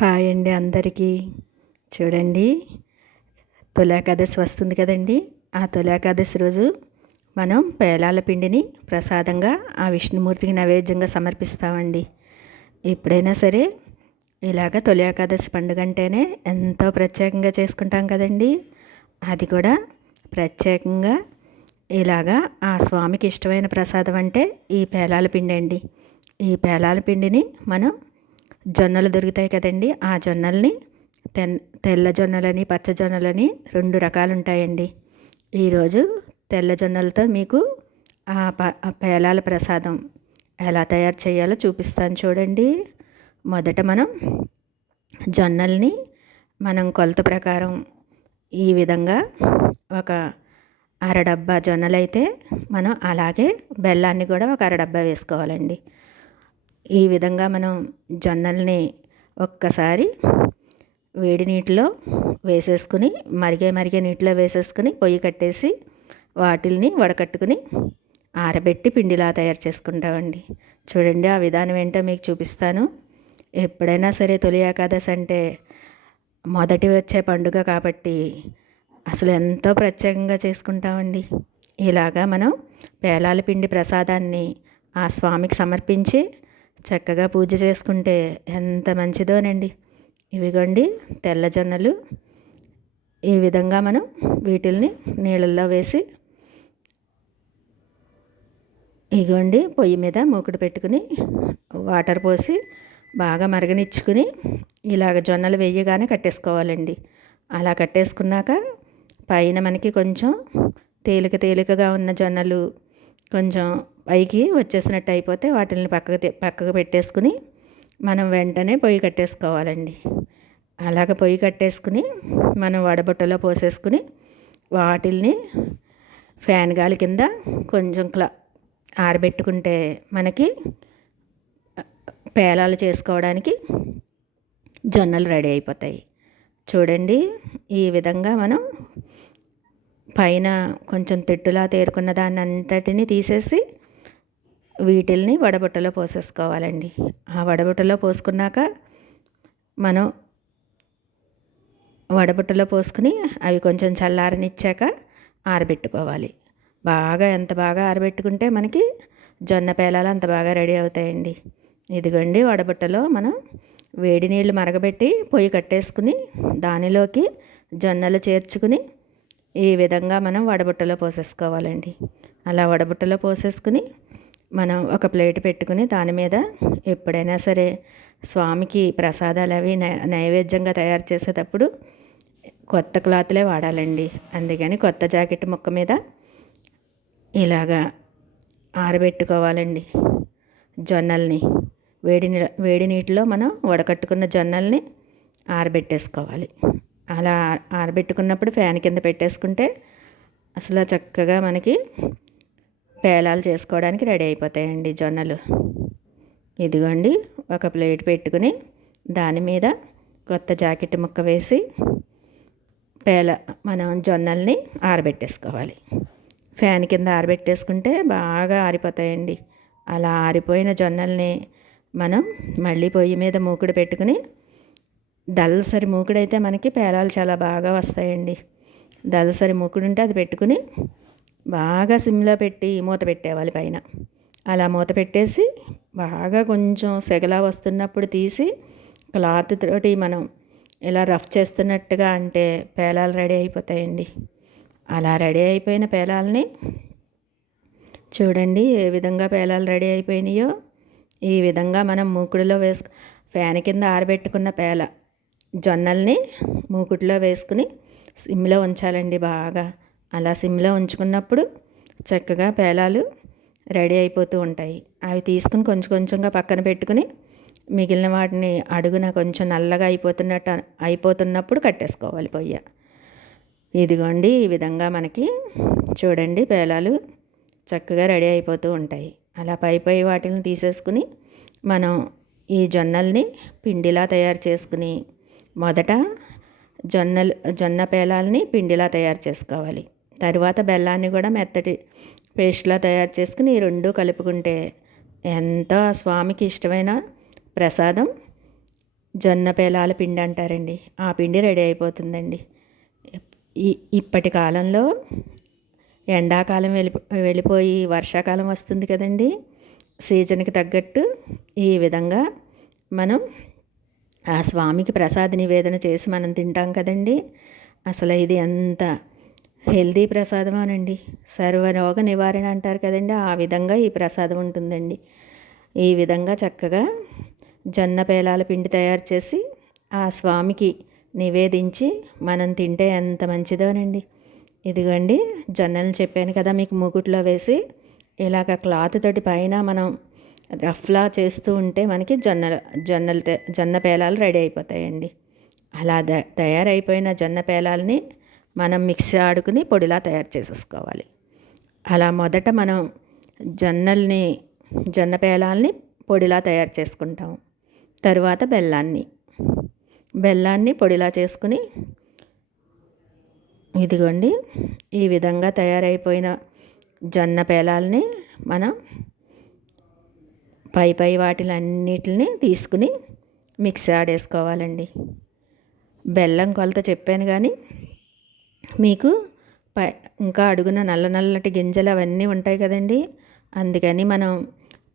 Hi అండి అందరికీ. చూడండి తులాకాదశి వస్తుంది కదండి. ఆ తులాకాదశి రోజు మనం పేలాల పిండిని ప్రసాదంగా ఆ విష్ణుమూర్తికి నైవేద్యంగా సమర్పిస్తామండి. ఎప్పుడైనా సరే ఇలాగ తొలికాదశి పండుగ అంటేనే ఎంతో ప్రత్యేకంగా చేసుకుంటాం కదండి. అది కూడా ప్రత్యేకంగా ఇలాగా ఆ స్వామికి ఇష్టమైన ప్రసాదం అంటే ఈ పేలాల పిండి అండి ఈ పేలాల పిండిని మనం జొన్నలు దొరుకుతాయి కదండి. ఆ జొన్నల్ని తెన్ తెల్ల జొన్నలని పచ్చ జొన్నలని రెండు రకాలు ఉంటాయండి ఈరోజు తెల్ల జొన్నలతో మీకు ఆ ప పేలాల ప్రసాదం ఎలా తయారు చేయాలో చూపిస్తాను చూడండి. మొదట మనం జొన్నల్ని మనం కొలత ప్రకారం ఈ విధంగా ఒక అరడబ్బా జొన్నలైతే మనం అలాగే బెల్లాన్ని కూడా ఒక అరడబ్బా వేసుకోవాలండి. ఈ విధంగా మనం జొన్నల్ని ఒక్కసారి వేడి నీటిలో వేసేసుకుని మరిగే మరిగే నీటిలో వేసేసుకుని పొయ్యి కట్టేసి వాటిల్ని వడకట్టుకుని ఆరబెట్టి పిండిలా తయారు చేసుకుంటామండి. చూడండి ఆ విధానం ఏంటో మీకు చూపిస్తాను. ఎప్పుడైనా సరే తొలి ఏకాదశి అంటే మొదటి వచ్చే పండుగ కాబట్టి అసలు ఎంతో ప్రత్యేకంగా చేసుకుంటామండి. ఇలాగా మనం పేలాల పిండి ప్రసాదాన్ని ఆ స్వామికి సమర్పించి చక్కగా పూజ చేసుకుంటే ఎంత మంచిదోనండి. ఇవిగోండి తెల్ల జొన్నలు. ఈ విధంగా మనం వీటిల్ని నీళ్ళల్లో వేసి ఇగోండి పొయ్యి మీద మూకుడు పెట్టుకుని వాటర్ పోసి బాగా మరగనిచ్చుకుని ఇలాగ జొన్నలు వేయగానే కట్టేసుకోవాలండి. అలా కట్టేసుకున్నాక పైన మనకి కొంచెం తేలిక తేలికగా ఉన్న జొన్నలు కొంచెం పైకి వచ్చేసినట్టు అయిపోతే వాటిని పక్కకు పక్కకు పెట్టేసుకుని మనం వెంటనే పొయ్యి కట్టేసుకోవాలండి. అలాగ పొయ్యి కట్టేసుకుని మనం వడబుట్టలో పోసేసుకుని వాటిల్ని ఫ్యాన్ గాలి కింద కొంచెం క్లా ఆరబెట్టుకుంటే మనకి పేలాలు చేసుకోవడానికి జొన్నలు రెడీ అయిపోతాయి. చూడండి ఈ విధంగా మనం పైన కొంచెం తిట్టులా తేరుకున్న దాన్ని అంతటిని తీసేసి వీటిల్ని వడబుట్టలో పోసేసుకోవాలండి. ఆ వడబుట్టలో పోసుకున్నాక మనం వడబుట్టలో పోసుకుని అవి కొంచెం చల్లారనిచ్చాక ఆరబెట్టుకోవాలి. బాగా ఎంత బాగా ఆరబెట్టుకుంటే మనకి జొన్న పేలాలు అంత బాగా రెడీ అవుతాయండి. ఇదిగోండి వడబుట్టలో మనం వేడి నీళ్ళు మరగబెట్టి పొయ్యి కట్టేసుకుని దానిలోకి జొన్నలు చేర్చుకుని ఈ విధంగా మనం వడబుట్టలో పోసేసుకోవాలండి. అలా వడబుట్టలో పోసేసుకుని మనం ఒక ప్లేట్ పెట్టుకుని దాని మీద ఎప్పుడైనా సరే స్వామికి ప్రసాదాలు అవి నైవేద్యంగా తయారు చేసేటప్పుడు కొత్త క్లాత్లే వాడాలండి. అందుకని కొత్త జాకెట్ ముక్క మీద ఇలాగా ఆరబెట్టుకోవాలండి జొన్నల్ని. వేడి వేడి నీటిలో మనం వడకట్టుకున్న జొన్నల్ని ఆరబెట్టేసుకోవాలి. అలా ఆరబెట్టుకున్నప్పుడు ఫ్యాన్ కింద పెట్టేసుకుంటే అసలు చక్కగా మనకి పేలాలు చేసుకోవడానికి రెడీ అయిపోతాయండి జొన్నలు. ఇదిగోండి ఒక ప్లేట్ పెట్టుకుని దాని మీద కొత్త జాకెట్ ముక్క వేసి పేల మనం జొన్నల్ని ఆరబెట్టేసుకోవాలి. ఫ్యాన్ కింద ఆరబెట్టేసుకుంటే బాగా ఆరిపోతాయండి. అలా ఆరిపోయిన జొన్నల్ని మనం మళ్ళీ పొయ్యి మీద మూకుడు పెట్టుకుని దల్సరి మూకుడైతే మనకి పేలాలు చాలా బాగా వస్తాయండి. దల్సరి మూకుడు ఉంటే అది పెట్టుకుని బాగా సిమ్లో పెట్టి మూత పెట్టేవాలి పైన. అలా మూత పెట్టేసి బాగా కొంచెం సెగలా వస్తున్నప్పుడు తీసి క్లాత్ తోటి మనం ఇలా రఫ్ చేస్తున్నట్టుగా అంటే పేలాలు రెడీ అయిపోతాయండి. అలా రెడీ అయిపోయిన పేలాలని చూడండి ఏ విధంగా పేలాలు రెడీ అయిపోయినాయో. ఈ విధంగా మనం మూకుడులో వేసు ఫ్యాన్ కింద ఆరబెట్టుకున్న పేల జొన్నల్ని మూకుడులో వేసుకుని సిమ్లో ఉంచాలండి బాగా. అలా సిమ్లో ఉంచుకున్నప్పుడు చక్కగా పేలాలు రెడీ అయిపోతూ ఉంటాయి. అవి తీసుకుని కొంచెం కొంచెంగా పక్కన పెట్టుకుని మిగిలిన వాటిని అడుగున కొంచెం నల్లగా అయిపోతున్నట్టు అయిపోతున్నప్పుడు కట్టేసుకోవాలి పొయ్య. ఇదిగోండి ఈ విధంగా మనకి చూడండి పేలాలు చక్కగా రెడీ అయిపోతూ ఉంటాయి. అలా పై పై వాటిని తీసేసుకుని మనం ఈ జొన్నల్ని పిండిలా తయారు చేసుకుని మొదట జొన్నలు జొన్న పేలాలని పిండిలా తయారు చేసుకోవాలి. తరువాత బెల్లాన్ని కూడా మెత్తటి పేస్ట్లా తయారు చేసుకుని ఈ రెండు కలుపుకుంటే ఎంతో స్వామికి ఇష్టమైన ప్రసాదం. జొన్న పేలాల పిండి అంటారండి. ఆ పిండి రెడీ అయిపోతుందండి. ఈ ఇప్పటి కాలంలో ఎండాకాలం వెళ్ళి వెళ్ళిపోయి వర్షాకాలం వస్తుంది కదండి. సీజన్కి తగ్గట్టు ఈ విధంగా మనం ఆ స్వామికి ప్రసాద నివేదన చేసి మనం తింటాం కదండి. అసలు ఇది ఎంత హెల్దీ ప్రసాదమేనండి. సర్వరోగ నివారణ అంటారు కదండి ఆ విధంగా ఈ ప్రసాదం ఉంటుందండి. ఈ విధంగా చక్కగా జొన్న పేలాల పిండి తయారు చేసి ఆ స్వామికి నివేదించి మనం తింటే ఎంత మంచిదోనండి. ఇదిగోండి జొన్నలు చెప్పాను కదా మీకు మూకుట్లో వేసి ఇలాగ క్లాత్ తోటి పైన మనం రఫ్లా చేస్తూ ఉంటే మనకి జొన్నలు జొన్నలు జొన్న పేలాలు రెడీ అయిపోతాయండి. అలా తయారైపోయిన జొన్న పేలాలని మనం మిక్సీ ఆడుకుని పొడిలా తయారు చేసేసుకోవాలి. అలా మొదట మనం జొన్నల్ని జొన్న పేలాలని పొడిలా తయారు చేసుకుంటాం. తరువాత బెల్లాన్ని. బెల్లాన్ని పొడిలా చేసుకుని ఇదిగోండి ఈ విధంగా తయారైపోయిన జొన్న పేలాలని మనం పై పై వాటిలన్నిటిని తీసుకుని మిక్సీ ఆడేసుకోవాలండి. బెల్లం కొలత చెప్పాను కానీ మీకు పై ఇంకా అడుగున నల్ల నల్లటి గింజలు అవన్నీ ఉంటాయి కదండి. అందుకని మనం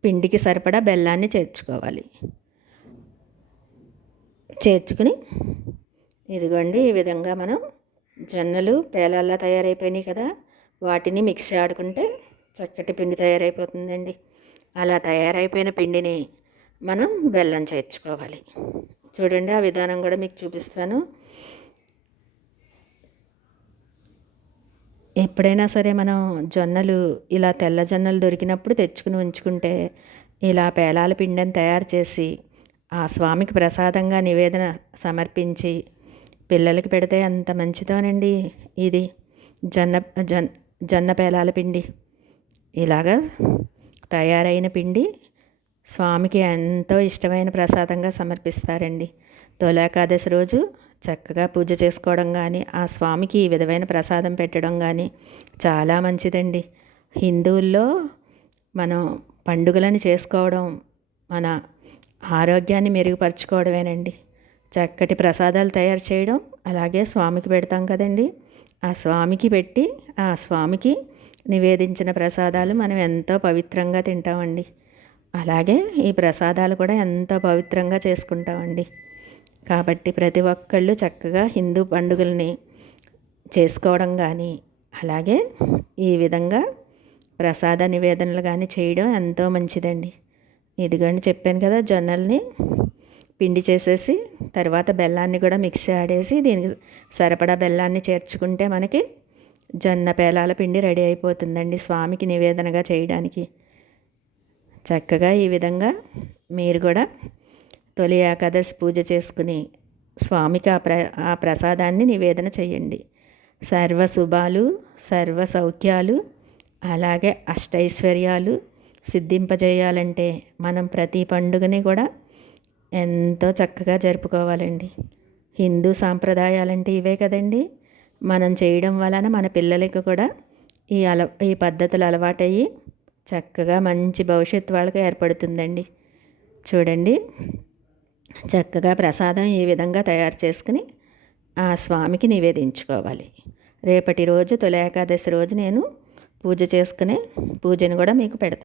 పిండికి సరిపడా బెల్లాన్ని చేర్చుకోవాలి. చేర్చుకుని ఇదిగోండి ఈ విధంగా మనం జొన్నలు పేలాల్లా తయారైపోయినాయి కదా. వాటిని మిక్సీ ఆడుకుంటే చక్కటి పిండి తయారైపోతుందండి. అలా తయారైపోయిన పిండిని మనం బెల్లం చేర్చుకోవాలి. చూడండి ఆ విధానం కూడా మీకు చూపిస్తాను. ఎప్పుడైనా సరే మనం జొన్నలు ఇలా తెల్ల జొన్నలు దొరికినప్పుడు తెచ్చుకుని ఉంచుకుంటే ఇలా పేలాల పిండిని తయారు చేసి ఆ స్వామికి ప్రసాదంగా నివేదన సమర్పించి పిల్లలకి పెడితే అంత మంచిదోనండి ఇది. జొన్న జొన్న జొన్న పేలాల పిండి. ఇలాగా తయారైన పిండి స్వామికి ఎంతో ఇష్టమైన ప్రసాదంగా సమర్పిస్తారండి. తొలేకాదశి రోజు చక్కగా పూజ చేసుకోవడం కానీ ఆ స్వామికి ఈ విధమైన ప్రసాదం పెట్టడం కానీ చాలా మంచిదండి. హిందువుల్లో మనం పండుగలను చేసుకోవడం మన ఆరోగ్యాన్ని మెరుగుపరచుకోవడమేనండి. చక్కటి ప్రసాదాలు తయారు చేయడం అలాగే స్వామికి పెడతాం కదండి. ఆ స్వామికి పెట్టి ఆ స్వామికి నివేదించిన ప్రసాదాలు మనం ఎంతో పవిత్రంగా తింటామండి. అలాగే ఈ ప్రసాదాలు కూడా ఎంతో పవిత్రంగా చేసుకుంటామండి. కాబట్టి ప్రతి ఒక్కళ్ళు చక్కగా హిందూ పండుగల్ని చేసుకోవడం కానీ అలాగే ఈ విధంగా ప్రసాద నివేదనలు కానీ చేయడం ఎంతో మంచిదండి. ఇదిగోండి చెప్పాను కదా జొన్నల్ని పిండి చేసేసి తర్వాత బెల్లాన్ని కూడా మిక్సీ ఆడేసి దీనికి సరిపడా బెల్లాన్ని చేర్చుకుంటే మనకి జొన్న పేలాల పిండి రెడీ అయిపోతుందండి స్వామికి నివేదనగా చేయడానికి. చక్కగా ఈ విధంగా మీరు కూడా తొలి ఏకాదశి పూజ చేసుకుని స్వామికి ఆ ప్ర ఆ ప్రసాదాన్ని నివేదన చేయండి సర్వ శుభాలు సర్వ సౌఖ్యాలు అలాగే అష్టైశ్వర్యాలు సిద్ధింపజేయాలంటే మనం ప్రతి పండుగని కూడా ఎంతో చక్కగా జరుపుకోవాలండి. హిందూ సాంప్రదాయాలంటే ఇవే కదండి. మనం చేయడం వలన మన పిల్లలకి కూడా ఈ అల ఈ పద్ధతులు అలవాటయ్యి చక్కగా మంచి భవిష్యత్తు వాళ్ళకి ఏర్పడుతుందండి. చూడండి. చక్కగా ప్రసాదం ఈ విధంగా తయారు చేసుకుని ఆ స్వామికి నివేదించుకోవాలి. రేపటి రోజు తొలి ఏకాదశి రోజు నేను పూజ చేసుకునే పూజను కూడా మీకు పెడతాను